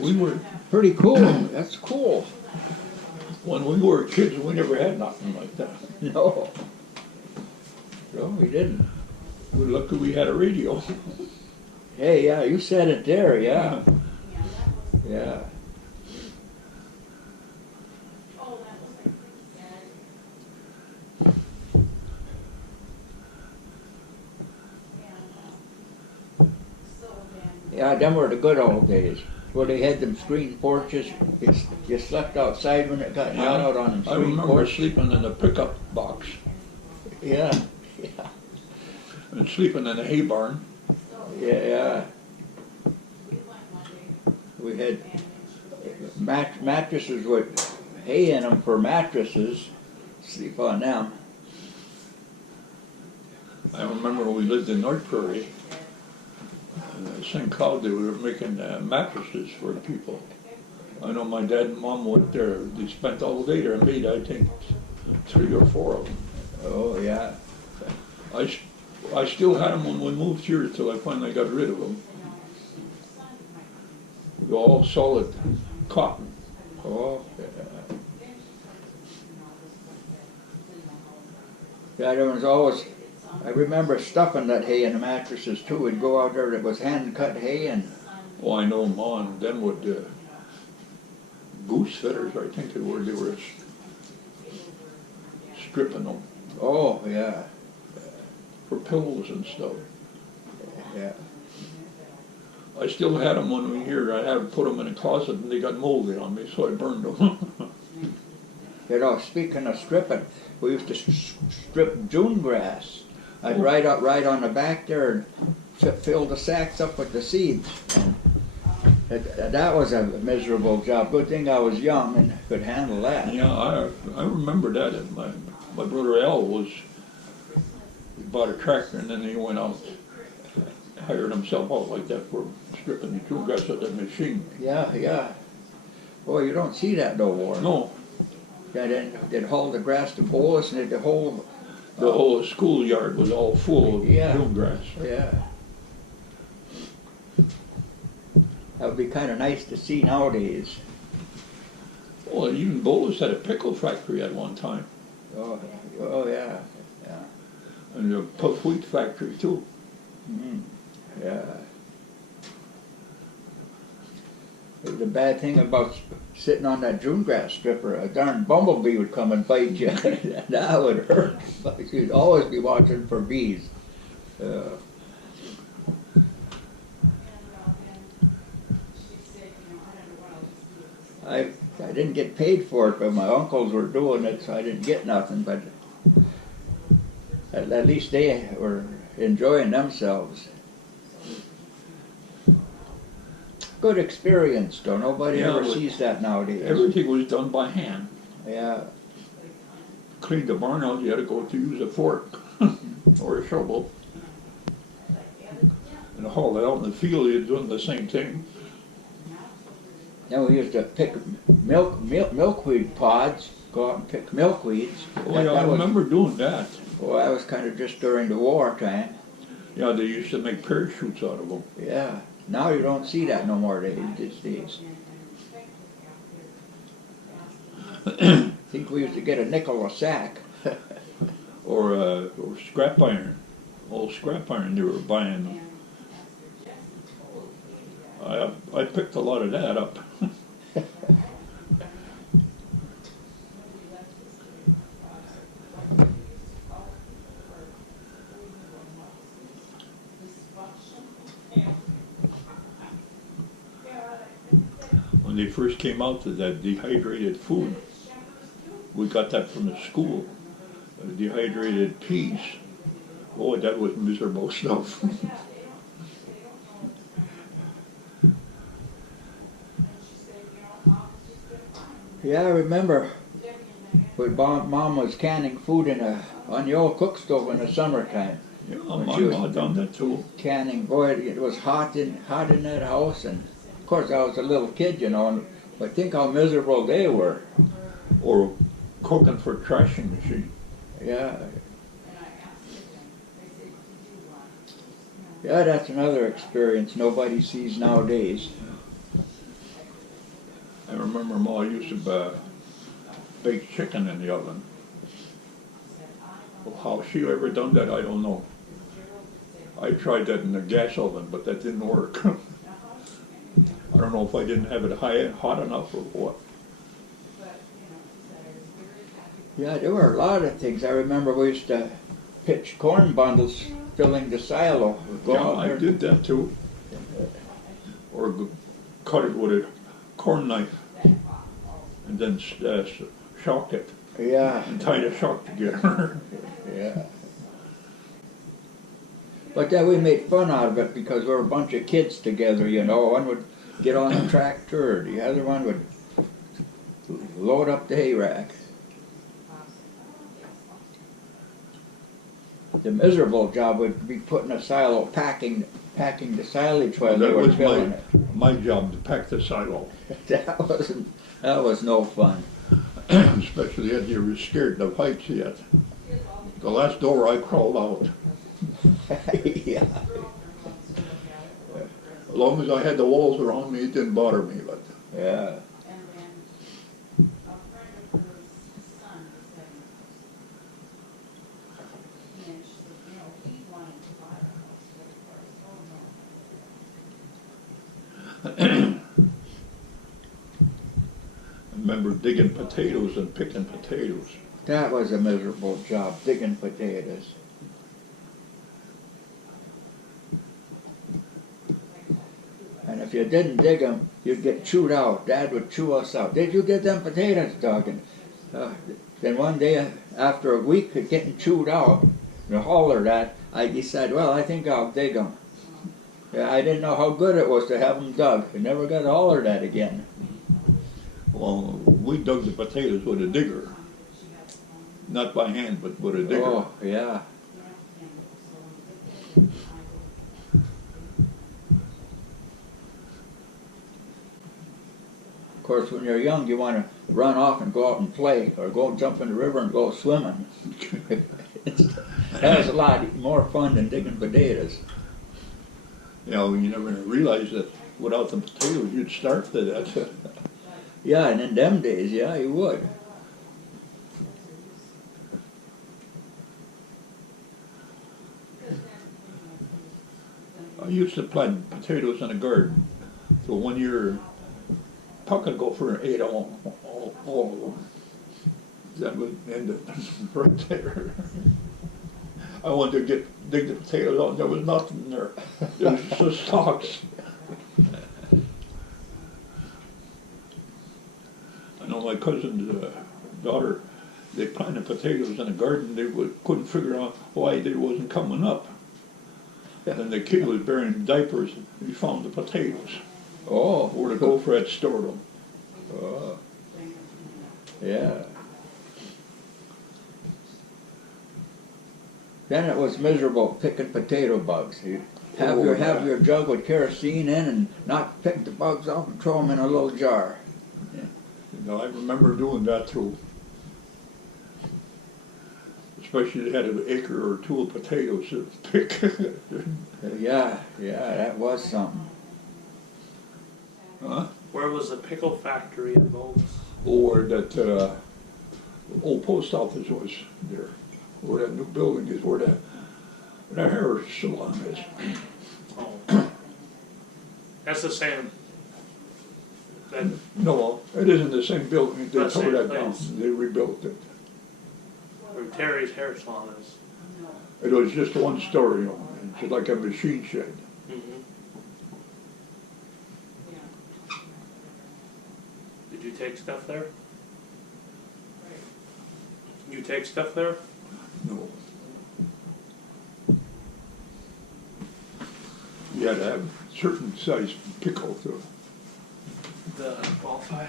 we were pretty cool. That's cool. when we were kids. We never had nothing like that. No. No, we didn't. We're lucky we had a radio. Hey, yeah, you said it there, yeah. Yeah. Yeah, them were the good old days, where they had them screen porches. You slept outside when it got hot out on them I screen remember porches. sleeping in a pickup box Yeah, and sleeping in a hay barn. yeah. We had mattresses with hay in them for mattresses. Sleep on them. I remember when we lived in North Prairie, St. Cloud, they were making mattresses for the people. I know my dad and mom went there. They spent all day there and made, I think, 3 or 4 of them. Oh, yeah. I still had them when we moved here until I finally got rid of them. They were all solid cotton. Oh, yeah, there was always, I remember stuffing that hay in the mattresses too. We'd go out there, it was hand-cut hay and... Oh, I know Ma and them would, goose feathers, I think they were stripping them Oh, yeah, for pillows and stuff. yeah. I still had them when we were here. I had to put them in a closet and they got moldy on me, so I burned them. You know, speaking of stripping, we used to strip June grass. I'd ride on the back there and fill the sacks up with the seeds. And that was a miserable job. Good thing I was young and could handle that. Yeah, I remember that. My brother Al he bought a tractor and then he went out, hired himself out like that for stripping the June grass with that machine. Yeah. Boy, you don't see that no more. No. Yeah, then they'd haul the grass to Bolus and the whole schoolyard was all full of June grass. Yeah. That would be kind of nice to see nowadays. Well, even Bolus had a pickle factory at one time. Oh yeah. And a puff wheat factory too. Mm-hmm. Yeah. The bad thing about sitting on that June grass stripper, a darn bumblebee would come and bite you. That would hurt. You'd always be watching for bees. I didn't get paid for it, but my uncles were doing it, so I didn't get nothing. But at least they were enjoying themselves. Good experience, though. Nobody ever sees that nowadays. Everything was done by hand. Yeah. Clean the barn out, you had to go to use a fork or a shovel. And haul it out in the field, you're doing the same thing. Then we used to pick milkweed pods, go out and pick milkweeds. Oh yeah, I remember doing that. Well, that was kind of just during the war time. Yeah, they used to make parachutes out of them. Yeah. Now you don't see that no more these days. I think we used to get a nickel a sack. or scrap iron. Old scrap iron they were buying. I picked a lot of that up. When they first came out with that dehydrated food, we got that from the school. Dehydrated peas. Oh, that was miserable stuff. Yeah, I remember when Mom was canning food on the old cook stove in the summertime. Yeah, my mom done that too. Canning, boy, it was hot in that house, and of course I was a little kid, but think how miserable they were. Or cooking for a trashing machine. Yeah. Yeah, that's another experience nobody sees nowadays. remember Ma used to bake chicken in the oven. Well, how she ever done that, I don't know. I tried that in the gas oven, but that didn't work. I don't know if I didn't have it hot enough or what. Yeah, there were a lot of things. I remember we used to pitch corn bundles filling the silo. Yeah, I did that too. Or cut it with a corn knife and then shock it. Yeah. And tie the shock together. Yeah. But then we made fun out of it because we were a bunch of kids together, you know. One would get on the tractor, the other one would load up the hay rack. The miserable job would be putting a silo, packing the silage while they were filling it. My job to pack the silo. That was no fun. Especially as you were scared of heights yet. The last door I crawled out. Yeah. As long as I had the walls around me, it didn't bother me. But yeah. I remember digging potatoes and picking potatoes. That was a miserable job, digging potatoes. And if you didn't dig them, you'd get chewed out. Dad would chew us out. Did you get them potatoes, Doug? And then one day, after a week of getting chewed out, and hollered at, I decided, well, I think I'll dig them. Yeah, I didn't know how good it was to have them dug. I never got hollered at again. Well, we dug the potatoes with a digger. Not by hand, but with a digger. Oh, yeah. Of course, when you're young, you want to run off and go out and play, or go and jump in the river and go swimming. That was a lot more fun than digging potatoes. You know, you never realized that without the potatoes, you'd starve to death. Yeah, and in them days, yeah, you would. I used to plant potatoes in a garden. So 1 year, Puck could go for 8 all of them. That would end it right there. I wanted to dig the potatoes out, there was nothing there. There was just stalks. I know my cousin's daughter, they planted potatoes in the garden, they couldn't figure out why they wasn't coming up. And the kid was burying diapers, and he found the potatoes. Oh. Where the gopher had stored them. Oh. Yeah. Then it was miserable picking potato bugs. You have your jug with kerosene in and not pick the bugs off and throw them in a little jar. You know, I remember doing that too. Especially if they had an acre or two of potatoes to pick. Yeah, that was something. Huh? Where was the pickle factory in Bowles? Or that old post office was there. Where that new building is, where the hair salon is. Oh. That's the same. That, No, it isn't the same building. They That's tore same that down. place. They rebuilt it. where Terry's hair salon is. It was just one story, just like a machine shed. Mm-hmm. Did you take stuff there? You take stuff there? No. You had to have certain size pickle to The qualify?